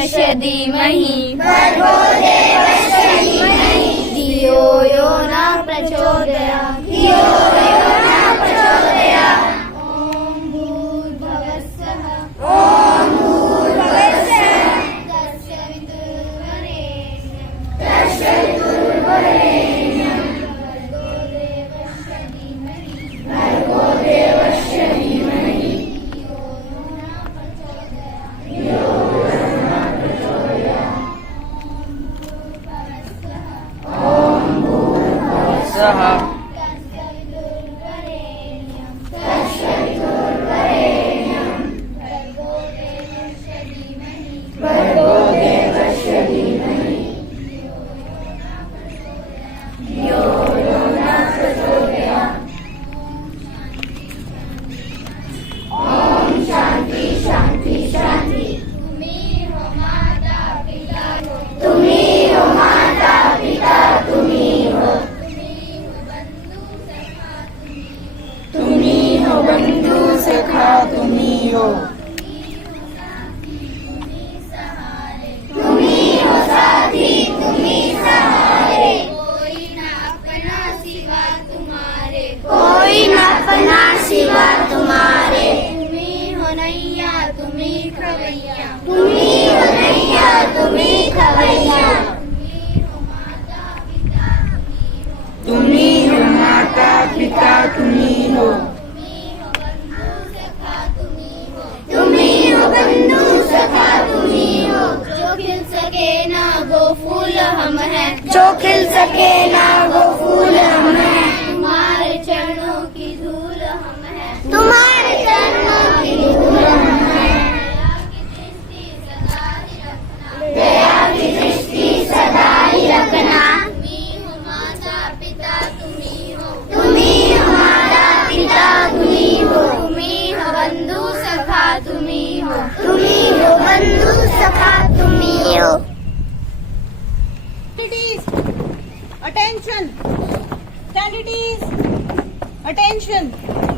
देवस्य धीमहि भर्गो देवस्य धीमहि धियो यो न प्रचोदयात् धियो यो न प्रचोदयात् ॐ भूर्भुवस्सुः ॐ भूर्भुवस्सुः तस्य वितुर्वरेण्यं भर्गो देवस्य धीमहि धियो यो न प्रचोदयात् ॐ भूर्भुवस्सुः तस्य वितुर्वरेण्यं भर्गो देवस्य धीमहि धियो यो न प्रचोदयात् ॐ शांति शांति शांति तुम्ही हो माता पिता तुम्ही हो तुम्ही हो बंधु सखा तुम्ही हो तुम्ही हो साथी तुम्ही सहारे कोई न अपना सिवा तुम्हारे कोई न अपना सिवा तुम्हारे तुम्ही हो नैया तुम्ही खवैया तुम्ही हो नैया तुम्ही खवैया तुम्ही हो माता पिता तुम्ही हो तुम्ही हो बंधु सखा तुम्ही हो जो खिल सके ना वो फूल हम हैं जो खिल सके ना वो फूल हम हैं तुम्हारे चरणों की धूल हम हैं तुम्हारे चरणों की धूल हम हैं दया की दृष्टि सदा ही रखना तुम्ही हो माता पिता तुम्ही हो तुम्ही हो माता पिता तुम्ही हो तुम्ही हो बंधु सखा तुम्ही हो तुम्ही हो बंधु सखा तुम्ही हो Standardies, attention. Standardies, attention.